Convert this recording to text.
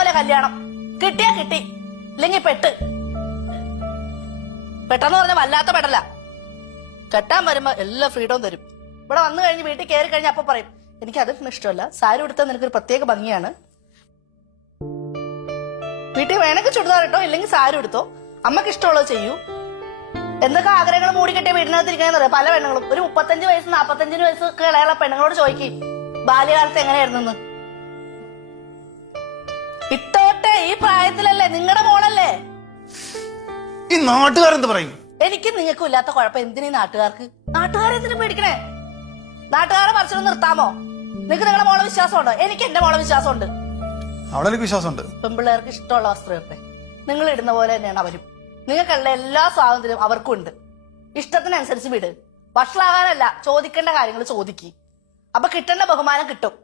പോലെ കല്യാണം. കിട്ടിയാ കിട്ടി, ഇല്ലെങ്കിൽ പെട്ടെന്ന് പറഞ്ഞ വല്ലാത്ത പെടല. കെട്ടാൻ വരുമ്പോ എല്ലാ ഫ്രീഡവും തരും. ഇവിടെ വന്നു കഴിഞ്ഞ് വീട്ടിൽ കയറി കഴിഞ്ഞ അപ്പൊ പറയും എനിക്ക് അതൊന്നും ഇഷ്ടമല്ല, സാരി ഉടുത്താൽ നിനക്കൊരു പ്രത്യേക ഭംഗിയാണ്. വീട്ടിൽ വേണമെങ്കിൽ ചുടുതാർ ഇട്ടോ, ഇല്ലെങ്കിൽ സാരി എടുത്തോ, അമ്മക്ക് ഇഷ്ടമുള്ളത് ചെയ്യൂ. എന്തൊക്കെ ആഗ്രഹങ്ങൾ മൂടിക്കെട്ടിയ വീടിനകത്തിരിക്കണെന്നറിയാം പല പെണ്ണുങ്ങളും. ഒരു 35 വയസ്സ് 45 വയസ്സൊക്കെ ഇളയുള്ള പെണ്ണുങ്ങളോട് ചോദിക്കും ബാല്യകാലത്ത് എങ്ങനെയായിരുന്നെന്ന്. ഇട്ടോട്ടെ, ഈ പ്രായത്തിലല്ലേ, നിങ്ങളുടെ മോളല്ലേ. ഈ നാട്ടുകാരെന്ത് പറയും? എനിക്ക് നിങ്ങൾക്കും ഇല്ലാത്ത കുഴപ്പം എന്തിനീ നാട്ടുകാർക്ക്? നാട്ടുകാരെന്തിനു പേടിക്കണേ? നാട്ടുകാരെ പറിച്ചു നിർത്താമോ? നിങ്ങൾക്ക് നിങ്ങളുടെ മോളെ വിശ്വാസമുണ്ടോ? എനിക്ക് എന്റെ മോളെ വിശ്വാസമുണ്ട്. അവിടെ എനിക്ക് വിശ്വാസമുണ്ട്. പെൺപിള്ളേർക്ക് ഇഷ്ടമുള്ള വസ്ത്രം ഇട്ടെ. നിങ്ങൾ ഇടുന്ന പോലെ തന്നെയാണ് അവരും. നിങ്ങൾക്കുള്ള എല്ലാ സ്വാതന്ത്ര്യവും അവർക്കും ഉണ്ട്. ഇഷ്ടത്തിനനുസരിച്ച് വിട്. വഷളാകാനല്ല, ചോദിക്കേണ്ട കാര്യങ്ങൾ ചോദിക്ക്. അപ്പൊ കിട്ടേണ്ട ബഹുമാനം കിട്ടും.